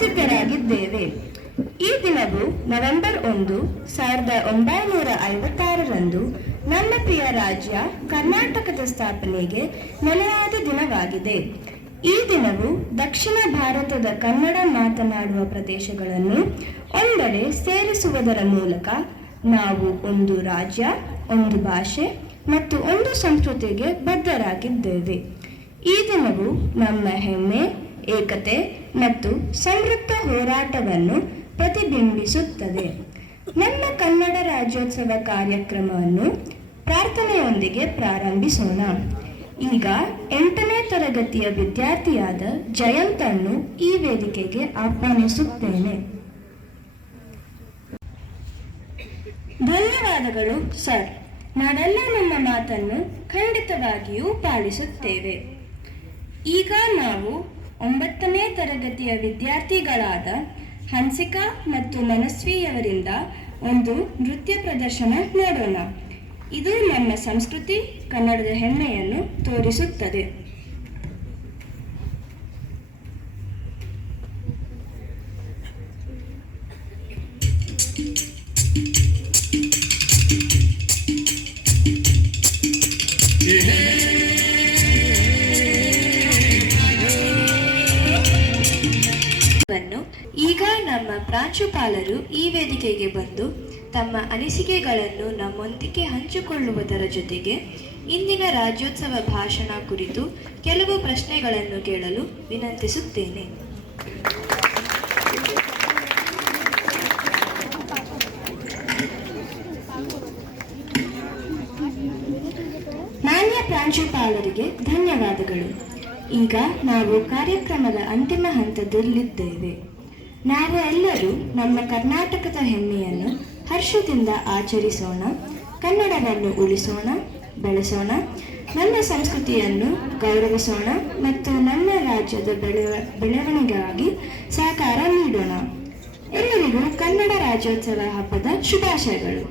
ಸಿದ್ಧರಾಗಿದ್ದೇವೆ. ಈ ದಿನವು ನವೆಂಬರ್ 1, 1956ರಂದು ನಮ್ಮ ಪ್ರಿಯ ರಾಜ್ಯ ಕರ್ನಾಟಕದ ಸ್ಥಾಪನೆಗೆ ನೆಲೆಯಾದ ದಿನವಾಗಿದೆ. ಈ ದಿನವು ದಕ್ಷಿಣ ಭಾರತದ ಕನ್ನಡ ಮಾತನಾಡುವ ಪ್ರದೇಶಗಳನ್ನು ಒಂದೆಡೆ ಸೇರಿಸುವುದರ ಮೂಲಕ ನಾವು ಒಂದು ರಾಜ್ಯ, ಒಂದು ಭಾಷೆ ಮತ್ತು ಒಂದು ಸಂಸ್ಕೃತಿಗೆ ಬದ್ಧರಾಗಿದ್ದೇವೆ. ಈ ದಿನವು ನಮ್ಮ ಹೆಮ್ಮೆ, ಏಕತೆ ಮತ್ತು ಸಮೃದ್ಧ ಹೋರಾಟವನ್ನು ಪ್ರತಿಬಿಂಬಿಸುತ್ತದೆ. ನಮ್ಮ ಕನ್ನಡ ರಾಜ್ಯೋತ್ಸವ ಕಾರ್ಯಕ್ರಮವನ್ನು ಪ್ರಾರ್ಥನೆಯೊಂದಿಗೆ ಪ್ರಾರಂಭಿಸೋಣ. ಈಗ 8ನೇ ತರಗತಿಯ ವಿದ್ಯಾರ್ಥಿಯಾದ ಜಯಂತನ್ನು ಈ ವೇದಿಕೆಗೆ ಆಹ್ವಾನಿಸುತ್ತೇನೆ. ಧನ್ಯವಾದಗಳು ಸರ್. ನಾವೆಲ್ಲ ನಮ್ಮ ಮಾತನ್ನು ಖಂಡಿತವಾಗಿಯೂ ಪಾಲಿಸುತ್ತೇವೆ. ಈಗ ನಾವು 9ನೇ ತರಗತಿಯ ವಿದ್ಯಾರ್ಥಿಗಳಾದ ಹನ್ಸಿಕಾ ಮತ್ತು ಮನಸ್ವಿಯವರಿಂದ ಒಂದು ನೃತ್ಯ ಪ್ರದರ್ಶನ ನೋಡೋಣ. ಇದು ನಮ್ಮ ಸಂಸ್ಕೃತಿ, ಕನ್ನಡದ ಹೆಮ್ಮೆಯನ್ನು ತೋರಿಸುತ್ತದೆ. ಈಗ ನಮ್ಮ ಪ್ರಾಂಶುಪಾಲರು ಈ ವೇದಿಕೆಗೆ ಬಂದು ತಮ್ಮ ಅನಿಸಿಕೆಗಳನ್ನು ನಮ್ಮೊಂದಿಗೆ ಹಂಚಿಕೊಳ್ಳುವುದರ ಜೊತೆಗೆ ಇಂದಿನ ರಾಜ್ಯೋತ್ಸವ ಭಾಷಣ ಕುರಿತು ಕೆಲವು ಪ್ರಶ್ನೆಗಳನ್ನು ಕೇಳಲು ವಿನಂತಿಸುತ್ತೇನೆ. ಮಾನ್ಯ ಪ್ರಾಂಶುಪಾಲರಿಗೆ ಧನ್ಯವಾದಗಳು. ಈಗ ನಾವು ಕಾರ್ಯಕ್ರಮದ ಅಂತಿಮ ಹಂತದಲ್ಲಿದ್ದೇವೆ. ನಾವು ಎಲ್ಲರೂ ನಮ್ಮ ಕರ್ನಾಟಕದ ಹೆಮ್ಮೆಯನ್ನು ಹರ್ಷದಿಂದ ಆಚರಿಸೋಣ. ಕನ್ನಡವನ್ನು ಉಳಿಸೋಣ, ಬೆಳೆಸೋಣ, ನಮ್ಮ ಸಂಸ್ಕೃತಿಯನ್ನು ಗೌರವಿಸೋಣ ಮತ್ತು ನಮ್ಮ ರಾಜ್ಯದ ಬೆಳವಣಿಗೆಗಾಗಿ ಸಹಕಾರ ನೀಡೋಣ. ಎಲ್ಲರಿಗೂ ಕನ್ನಡ ರಾಜ್ಯೋತ್ಸವ ಹಬ್ಬದ ಶುಭಾಶಯಗಳು.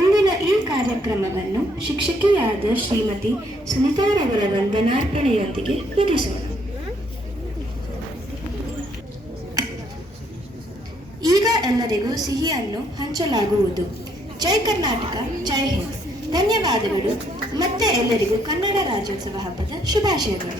ಇಂದಿನ ಈ ಕಾರ್ಯಕ್ರಮವನ್ನು ಶಿಕ್ಷಕಿಯಾದ ಶ್ರೀಮತಿ ಸುನಿತಾರವರ ವಂದನಾರ್ಪಣೆಯೊಂದಿಗೆ ಮುಗಿಸೋಣ. ಈಗ ಎಲ್ಲರಿಗೂ ಸಿಹಿಯನ್ನು ಹಂಚಲಾಗುವುದು. ಜೈ ಕರ್ನಾಟಕ, ಜೈ ಹಿಂದ್. ಧನ್ಯವಾದಗಳು. ಮತ್ತೆ ಎಲ್ಲರಿಗೂ ಕನ್ನಡ ರಾಜ್ಯೋತ್ಸವ ಹಬ್ಬದ ಶುಭಾಶಯಗಳು.